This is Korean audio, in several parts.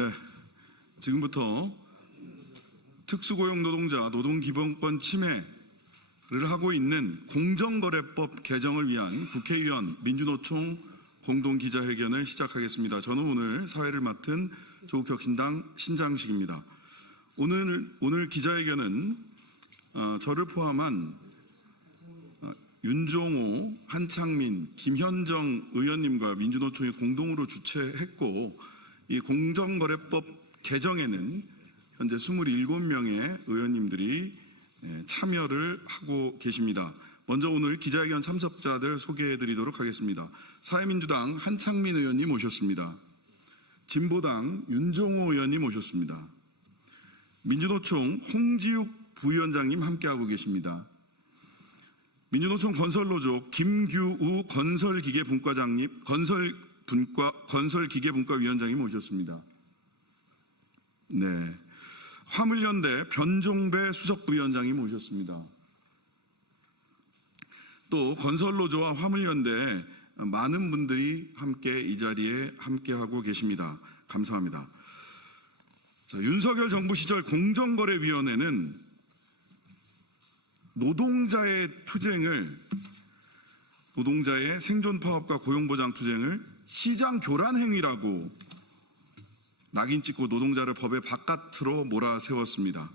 네, 지금부터 특수고용 노동자 노동기본권 침해를 하고 있는 공정거래법 개정을 위한 국회의원 민주노총 공동기자회견을 시작하겠습니다. 저는 오늘 사회를 맡은 조국혁신당 신장식입니다. 오늘 기자회견은 저를 포함한 윤종호, 한창민, 김현정 의원님과 민주노총이 공동으로 주최했고, 이 공정거래법 개정에는 현재 27명의 의원님들이 참여를 하고 계십니다. 먼저 오늘 기자회견 참석자들 소개해드리도록 하겠습니다. 사회민주당 한창민 의원님 오셨습니다. 진보당 윤종호 의원님 오셨습니다. 민주노총 홍지욱 부위원장님 함께하고 계십니다. 민주노총 건설노조 김규우 건설기계분과장님, 건설기계분과위원장님 오셨습니다. 네. 화물연대 변종배 수석부위원장님 오셨습니다. 또 건설노조와 화물연대 많은 분들이 함께 이 자리에 함께하고 계십니다. 감사합니다. 자, 윤석열 정부 시절 공정거래위원회는 노동자의 생존파업과 고용보장 투쟁을 시장 교란 행위라고 낙인 찍고 노동자를 법의 바깥으로 몰아세웠습니다.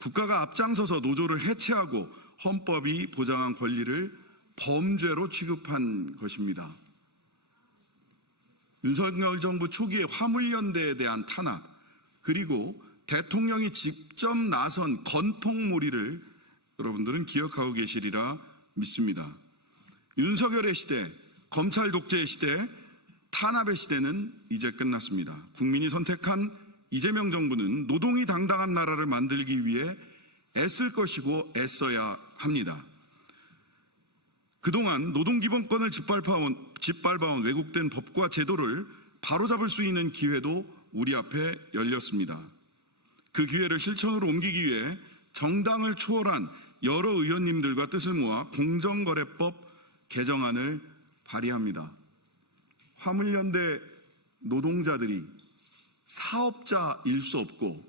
국가가 앞장서서 노조를 해체하고 헌법이 보장한 권리를 범죄로 취급한 것입니다. 윤석열 정부 초기에 화물연대에 대한 탄압, 그리고 대통령이 직접 나선 건폭몰이를 여러분들은 기억하고 계시리라 믿습니다. 윤석열의 시대, 검찰 독재의 시대, 탄압의 시대는 이제 끝났습니다. 국민이 선택한 이재명 정부는 노동이 당당한 나라를 만들기 위해 애쓸 것이고 애써야 합니다. 그동안 노동기본권을 짓밟아온 왜곡된 법과 제도를 바로잡을 수 있는 기회도 우리 앞에 열렸습니다. 그 기회를 실천으로 옮기기 위해 정당을 초월한 여러 의원님들과 뜻을 모아 공정거래법 개정안을 발의합니다. 화물연대 노동자들이 사업자일 수 없고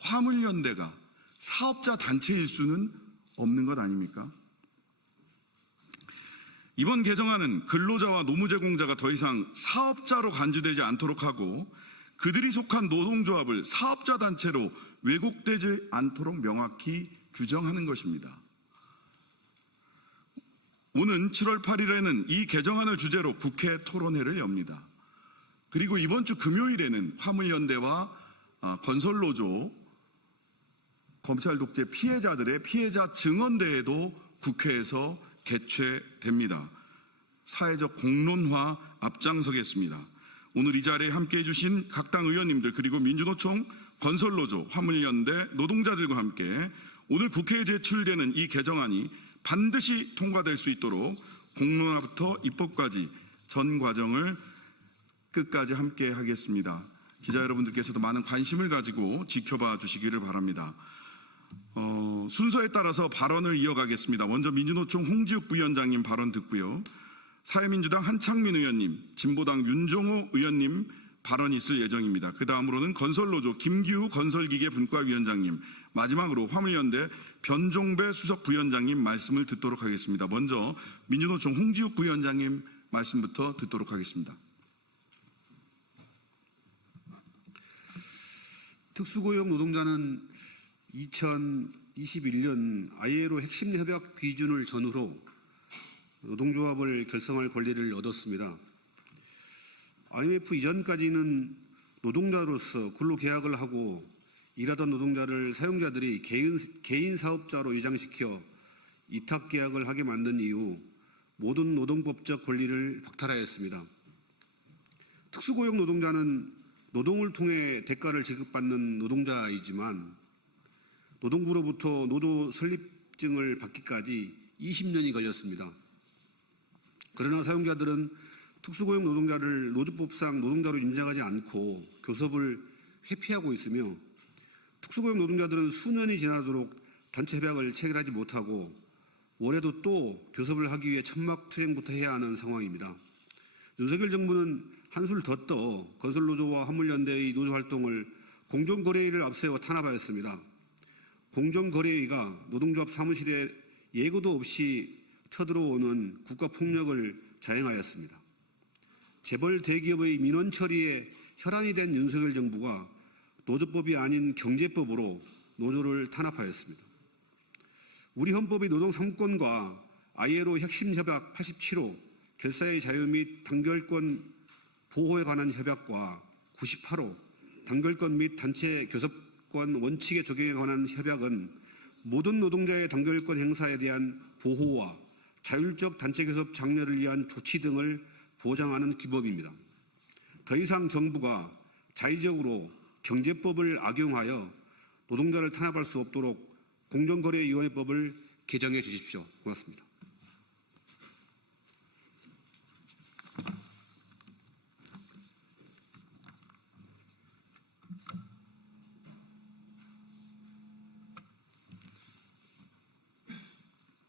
화물연대가 사업자 단체일 수는 없는 것 아닙니까? 이번 개정안은 근로자와 노무제공자가 더 이상 사업자로 간주되지 않도록 하고 그들이 속한 노동조합을 사업자 단체로 왜곡되지 않도록 명확히 규정하는 것입니다. 오는 7월 8일에는 이 개정안을 주제로 국회 토론회를 엽니다. 그리고 이번 주 금요일에는 화물연대와 건설노조, 검찰 독재 피해자들의 피해자 증언대회도 국회에서 개최됩니다. 사회적 공론화 앞장서겠습니다. 오늘 이 자리에 함께해 주신 각 당 의원님들, 그리고 민주노총, 건설노조, 화물연대 노동자들과 함께 오늘 국회에 제출되는 이 개정안이 반드시 통과될 수 있도록 공론화부터 입법까지 전 과정을 끝까지 함께 하겠습니다. 기자 여러분들께서도 많은 관심을 가지고 지켜봐 주시기를 바랍니다. 순서에 따라서 발언을 이어가겠습니다. 먼저 민주노총 홍지욱 부위원장님 발언 듣고요. 사회민주당 한창민 의원님, 진보당 윤종호 의원님 발언이 있을 예정입니다. 그 다음으로는 건설노조 김규우 건설기계분과위원장님, 마지막으로 화물연대 변종배 수석부위원장님 말씀을 듣도록 하겠습니다. 먼저 민주노총 홍지욱 부위원장님 말씀부터 듣도록 하겠습니다. 특수고용 노동자는 2021년 ILO 핵심 협약 기준을 전후로 노동조합을 결성할 권리를 얻었습니다. IMF 이전까지는 노동자로서 근로계약을 하고 일하던 노동자를 사용자들이 개인 사업자로 위장시켜 위탁계약을 하게 만든 이후 모든 노동법적 권리를 박탈하였습니다. 특수고용 노동자는 노동을 통해 대가를 지급받는 노동자이지만 노동부로부터 노조 설립증을 받기까지 20년이 걸렸습니다. 그러나 사용자들은 특수고용 노동자를 노조법상 노동자로 인정하지 않고 교섭을 회피하고 있으며 특수고용 노동자들은 수년이 지나도록 단체 협약을 체결하지 못하고 올해도 또 교섭을 하기 위해 천막투쟁부터 해야 하는 상황입니다. 윤석열 정부는 한술 더 떠 건설노조와 화물연대의 노조활동을 공정거래위를 앞세워 탄압하였습니다. 공정거래위가 노동조합 사무실에 예고도 없이 쳐들어오는 국가폭력을 자행하였습니다. 재벌 대기업의 민원 처리에 혈안이 된 윤석열 정부가 노조법이 아닌 경제법으로 노조를 탄압하였습니다. 우리 헌법의 노동 3권과 ILO 핵심 협약 87호 결사의 자유 및 단결권 보호에 관한 협약과 98호 단결권 및 단체 교섭권 원칙의 적용에 관한 협약은 모든 노동자의 단결권 행사에 대한 보호와 자율적 단체 교섭 장려를 위한 조치 등을 보장하는 기법입니다. 더 이상 정부가 자의적으로 경제법을 악용하여 노동자를 탄압할 수 없도록 공정거래위원회법을 개정해 주십시오. 고맙습니다.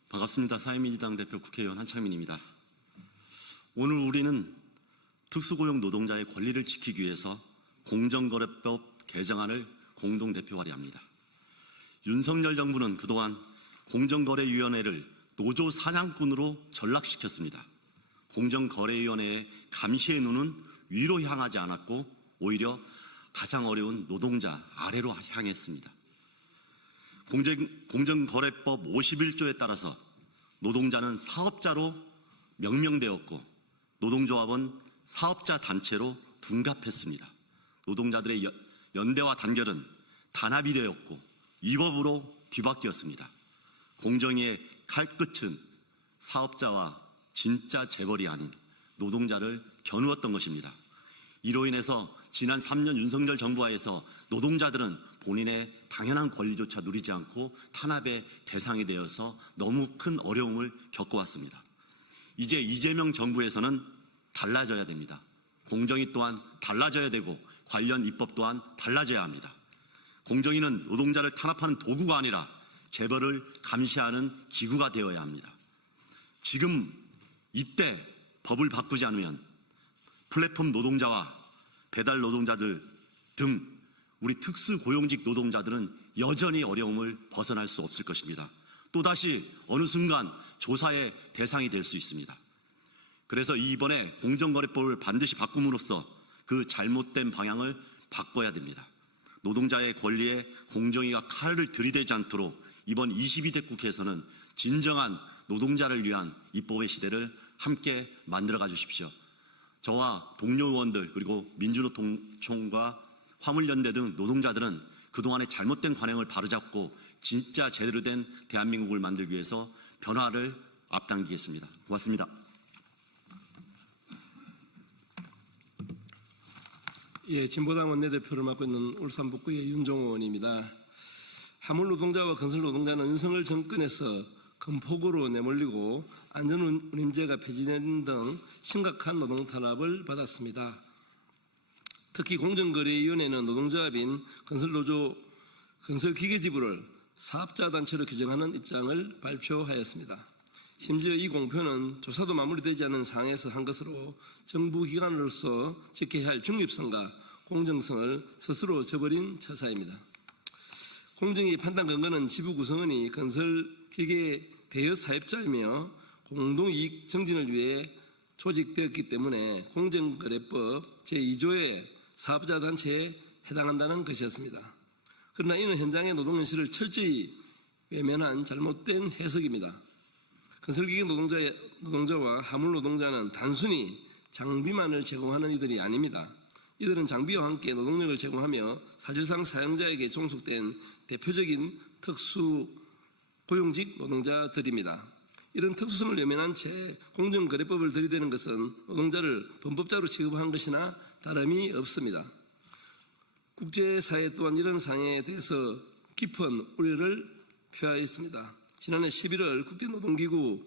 반갑습니다. 사회민주당 대표 국회의원 한창민입니다. 오늘 우리는 특수고용 노동자의 권리를 지키기 위해서 공정거래법 개정안을 공동대표 발의합니다. 윤석열 정부는 그동안 공정거래위원회를 노조 사냥꾼으로 전락시켰습니다. 공정거래위원회의 감시의 눈은 위로 향하지 않았고 오히려 가장 어려운 노동자 아래로 향했습니다. 공정거래법 51조에 따라서 노동자는 사업자로 명명되었고 노동조합은 사업자 단체로 둔갑했습니다. 노동자들의 연대와 단결은 단합이 되었고 이 법으로 뒤바뀌었습니다. 공정위의 칼끝은 사업자와 진짜 재벌이 아닌 노동자를 겨누었던 것입니다. 이로 인해서 지난 3년 윤석열 정부하에서 노동자들은 본인의 당연한 권리조차 누리지 않고 탄압의 대상이 되어서 너무 큰 어려움을 겪어왔습니다. 이제 이재명 정부에서는 달라져야 됩니다. 공정위 또한 달라져야 되고 관련 입법 또한 달라져야 합니다. 공정위는 노동자를 탄압하는 도구가 아니라 재벌을 감시하는 기구가 되어야 합니다. 지금 이때 법을 바꾸지 않으면 플랫폼 노동자와 배달 노동자들 등 우리 특수고용직 노동자들은 여전히 어려움을 벗어날 수 없을 것입니다. 또다시 어느 순간 조사의 대상이 될 수 있습니다. 그래서 이번에 공정거래법을 반드시 바꿈으로써 그 잘못된 방향을 바꿔야 됩니다. 노동자의 권리에 공정위가 칼을 들이대지 않도록 이번 22대 국회에서는 진정한 노동자를 위한 입법의 시대를 함께 만들어가 주십시오. 저와 동료 의원들 그리고 민주노총과 화물연대 등 노동자들은 그동안의 잘못된 관행을 바로잡고 진짜 제대로 된 대한민국을 만들기 위해서 변화를 앞당기겠습니다. 고맙습니다. 예, 진보당 원내대표를 맡고 있는 울산 북구의 윤종호 의원입니다. 화물 노동자와 건설 노동자는 윤석열 정권에서 큰 폭으로 내몰리고 안전운임제가 폐지된 등 심각한 노동 탄압을 받았습니다. 특히 공정거래위원회는 노동조합인 건설노조 건설기계지부를 사업자 단체로 규정하는 입장을 발표하였습니다. 심지어 이 공표는 조사도 마무리되지 않은 상황에서 한 것으로 정부 기관으로서 지켜야 할 중립성과 공정성을 스스로 저버린 처사입니다. 공정위 판단 근거는 지부 구성원이 건설기계 대여 사업자이며 공동이익 증진을 위해 조직되었기 때문에 공정거래법 제2조의 사업자 단체에 해당한다는 것이었습니다. 그러나 이는 현장의 노동 현실을 철저히 외면한 잘못된 해석입니다. 건설기계 노동자와 화물 노동자는 단순히 장비만을 제공하는 이들이 아닙니다. 이들은 장비와 함께 노동력을 제공하며 사실상 사용자에게 종속된 대표적인 특수고용직 노동자들입니다. 이런 특수성을 외면한 채 공정거래법을 들이대는 것은 노동자를 범법자로 취급한 것이나 다름이 없습니다. 국제사회 또한 이런 상황에 대해서 깊은 우려를 표하였습니다. 지난해 11월 국제노동기구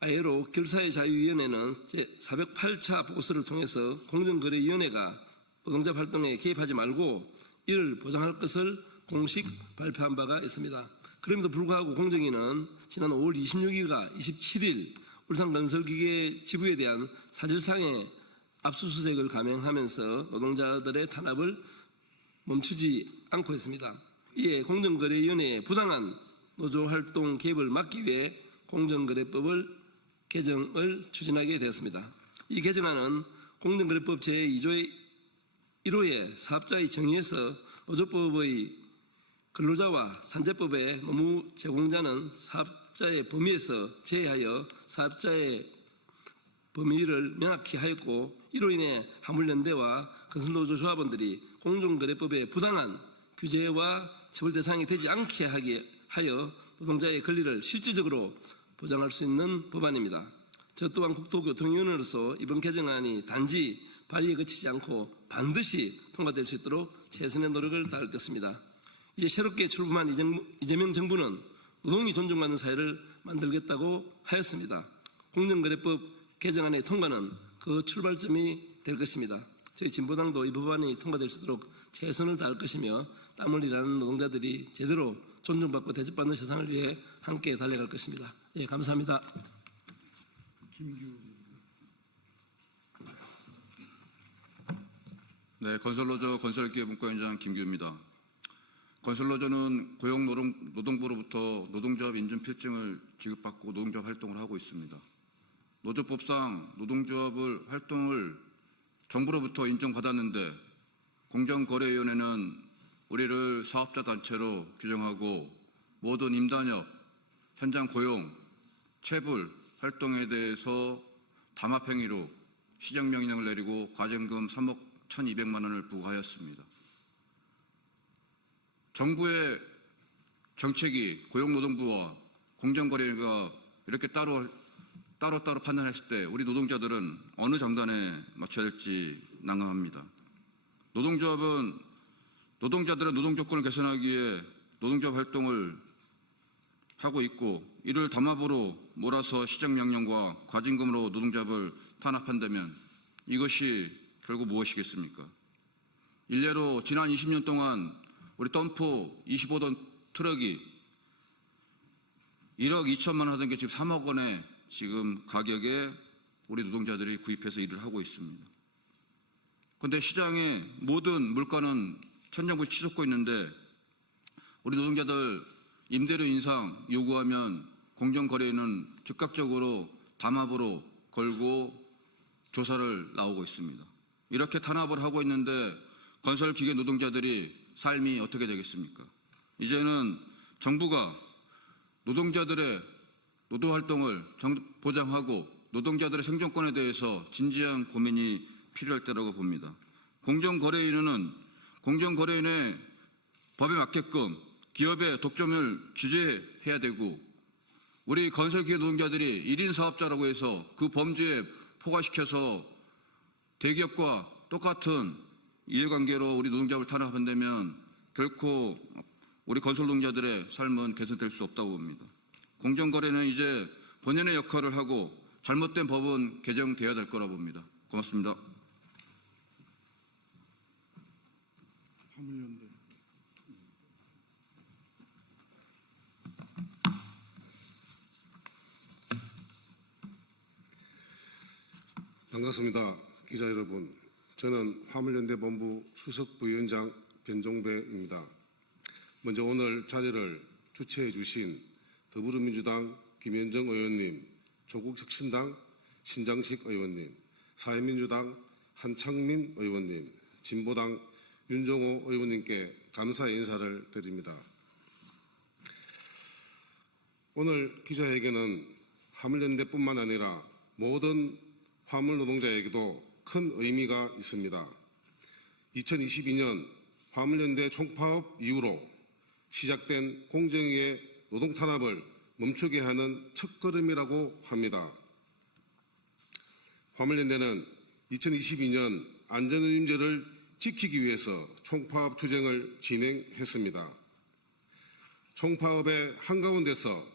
ILO 결사의 자유위원회는 제408차 보고서를 통해서 공정거래위원회가 노동자 활동에 개입하지 말고 이를 보장할 것을 공식 발표한 바가 있습니다. 그럼에도 불구하고 공정위는 지난 5월 26일과 27일 울산건설기계 지부에 대한 사실상의 압수수색을 감행하면서 노동자들의 탄압을 멈추지 않고 있습니다. 이에 공정거래위원회의 부당한 노조활동 개입을 막기 위해 공정거래법을 개정을 추진하게 되었습니다. 이 개정안은 공정거래법 제2조의 1호의 사업자의 정의에서 노조법의 근로자와 산재법의 노무 제공자는 사업자의 범위에서 제외하여 사업자의 범위를 명확히 하였고, 이로 인해 화물연대와 건설노조 조합원들이 공정거래법의 부당한 규제와 처벌 대상이 되지 않게 하게 하여 노동자의 권리를 실질적으로 보장할 수 있는 법안입니다. 저 또한 국토교통위원으로서 이번 개정안이 단지 발의에 그치지 않고 반드시 통과될 수 있도록 최선의 노력을 다할 것입니다. 이제 새롭게 출범한 이재명 정부는 노동이 존중받는 사회를 만들겠다고 하였습니다. 공정거래법 개정안의 통과는 그 출발점이 될 것입니다. 저희 진보당도 이 법안이 통과될 수 있도록 최선을 다할 것이며 땀 흘리라는 노동자들이 제대로 존중받고 대접받는 세상을 위해 함께 달려갈 것입니다. 예, 감사합니다. 네, 건설노조 건설기업문과위원장 김규입니다. 건설노조는 고용노동부로부터 노동조합 인증필증을 지급받고 노동조합 활동을 하고 있습니다. 노조법상 노동조합 활동을 정부로부터 인정받았는데 공정거래위원회는 우리를 사업자 단체로 규정하고 모든 임단협, 현장 고용, 체불 활동에 대해서 담합행위로 시정명령을 내리고 과징금 3억 1,200만 원을 부과하였습니다. 정부의 정책이 고용노동부와 공정거래가 이렇게 따로 판단했을 때 우리 노동자들은 어느 장단에 맞춰야 될지 난감합니다. 노동자들은 노동조건을 개선하기 위해 노동조합 활동을 하고 있고, 이를 담합으로 몰아서 시정명령과 과징금으로 노동조합을 탄압한다면 이것이 결국 무엇이겠습니까? 일례로 지난 20년 동안 우리 덤프 25톤 트럭이 1억 2천만 원 하던 게 지금 3억 원에 지금 가격에 우리 노동자들이 구입해서 일을 하고 있습니다. 그런데 시장의 모든 물가는 천정부에 치솟고 있는데 우리 노동자들 임대료 인상 요구하면 공정거래위는 즉각적으로 담합으로 걸고 조사를 나오고 있습니다. 이렇게 탄압을 하고 있는데 건설기계 노동자들이 삶이 어떻게 되겠습니까? 이제는 정부가 노동자들의 노동활동을 보장하고 노동자들의 생존권에 대해서 진지한 고민이 필요할 때라고 봅니다. 공정거래위원회는 법에 맞게끔 기업의 독점을 규제해야 되고, 우리 건설기계 노동자들이 1인 사업자라고 해서 그 범주에 포괄시켜서 대기업과 똑같은 이해관계로 우리 노동자를 탄압한다면 결코 우리 건설 노동자들의 삶은 개선될 수 없다고 봅니다. 공정거래는 이제 본연의 역할을 하고 잘못된 법은 개정되어야 될 거라고 봅니다. 고맙습니다. 반갑습니다. 기자 여러분. 저는 화물연대 본부 수석 부위원장 변종배입니다. 먼저 오늘 자리를 주최해 주신 더불어민주당 김현정 의원님, 조국혁신당 신장식 의원님, 사회민주당 한창민 의원님, 진보당 윤종호 의원님께 감사의 인사를 드립니다. 오늘 기자회견은 화물연대뿐만 아니라 모든 화물 노동자에게도 큰 의미가 있습니다. 2022년 화물연대 총파업 이후로 시작된 공정위의 노동 탄압을 멈추게 하는 첫걸음이라고 합니다. 화물연대는 2022년 안전운임제를 지키기 위해서 총파업 투쟁을 진행했습니다. 총파업의 한가운데서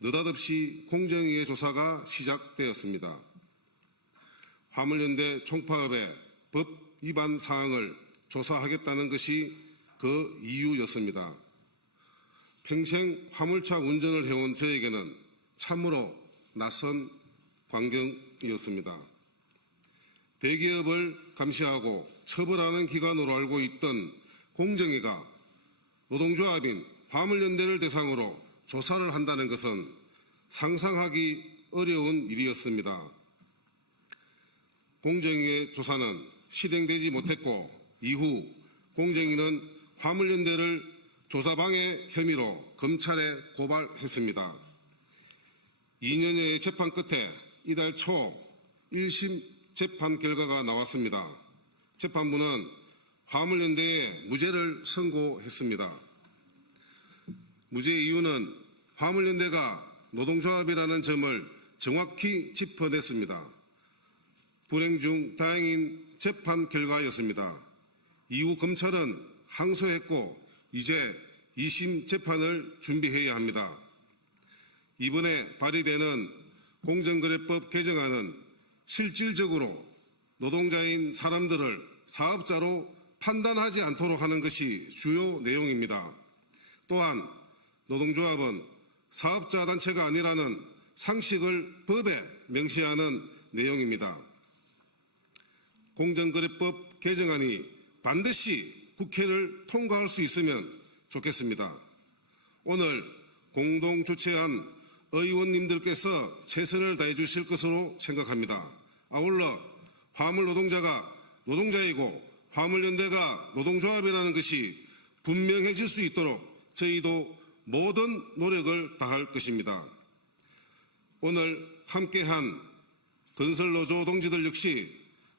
느닷없이 공정위의 조사가 시작되었습니다. 화물연대 총파업의 법 위반 사항을 조사하겠다는 것이 그 이유였습니다. 평생 화물차 운전을 해온 저에게는 참으로 낯선 광경이었습니다. 대기업을 감시하고 처벌하는 기관으로 알고 있던 공정위가 노동조합인 화물연대를 대상으로 조사를 한다는 것은 상상하기 어려운 일이었습니다. 공정위의 조사는 실행되지 못했고 이후 공정위는 화물연대를 조사방해 혐의로 검찰에 고발했습니다. 2년여의 재판 끝에 이달 초 1심 재판 결과가 나왔습니다. 재판부는 화물연대에 무죄를 선고했습니다. 무죄 이유는 화물연대가 노동조합이라는 점을 정확히 짚어냈습니다. 불행 중 다행인 재판 결과였습니다. 이후 검찰은 항소했고 이제 2심 재판을 준비해야 합니다. 이번에 발의되는 공정거래법 개정안은 실질적으로 노동자인 사람들을 사업자로 판단하지 않도록 하는 것이 주요 내용입니다. 또한 노동조합은 사업자 단체가 아니라는 상식을 법에 명시하는 내용입니다. 공정거래법 개정안이 반드시 국회를 통과할 수 있으면 좋겠습니다. 오늘 공동 주최한 의원님들께서 최선을 다해 주실 것으로 생각합니다. 아울러 화물 노동자가 노동자이고 화물연대가 노동조합이라는 것이 분명해질 수 있도록 저희도 모든 노력을 다할 것입니다. 오늘 함께한 건설노조 동지들 역시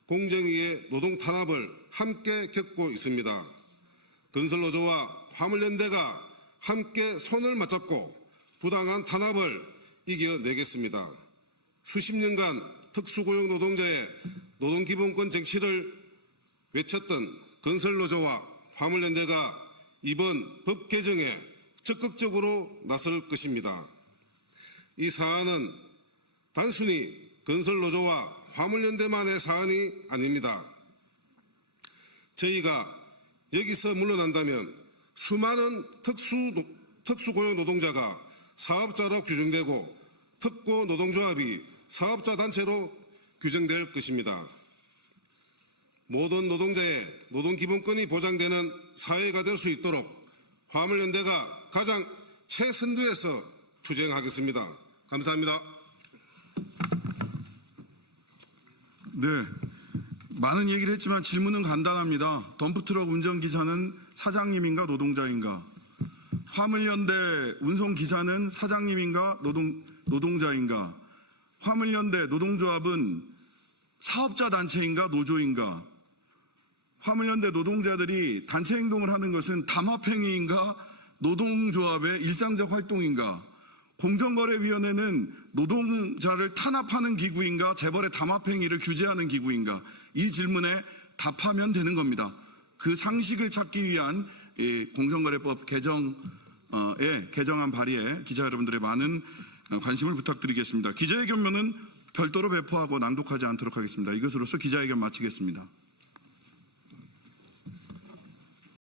공정위의 노동 탄압을 함께 겪고 있습니다. 건설노조와 화물연대가 함께 손을 맞잡고 부당한 탄압을 이겨내겠습니다. 수십 년간 특수고용 노동자의 노동기본권 쟁취를 외쳤던 건설노조와 화물연대가 이번 법 개정에 적극적으로 나설 것입니다. 이 사안은 단순히 건설노조와 화물연대만의 사안이 아닙니다. 저희가 여기서 물러난다면 수많은 특수고용 노동자가 사업자로 규정되고 특고 노동조합이 사업자 단체로 규정될 것입니다. 모든 노동자의 노동기본권이 보장되는 사회가 될 수 있도록 화물연대가 가장 최선두에서 투쟁하겠습니다. 감사합니다. 네, 많은 얘기를 했지만 질문은 간단합니다. 덤프트럭 운전기사는 사장님인가 노동자인가? 화물연대 운송기사는 사장님인가 노동자인가? 화물연대 노동조합은 사업자 단체인가 노조인가? 화물연대 노동자들이 단체 행동을 하는 것은 담합행위인가 노동조합의 일상적 활동인가? 공정거래위원회는 노동자를 탄압하는 기구인가 재벌의 담합행위를 규제하는 기구인가? 이 질문에 답하면 되는 겁니다. 그 상식을 찾기 위한 공정거래법 개정안 발의에 기자 여러분들의 많은 관심을 부탁드리겠습니다. 기자회견문은 별도로 배포하고 낭독하지 않도록 하겠습니다. 이것으로서 기자회견 마치겠습니다.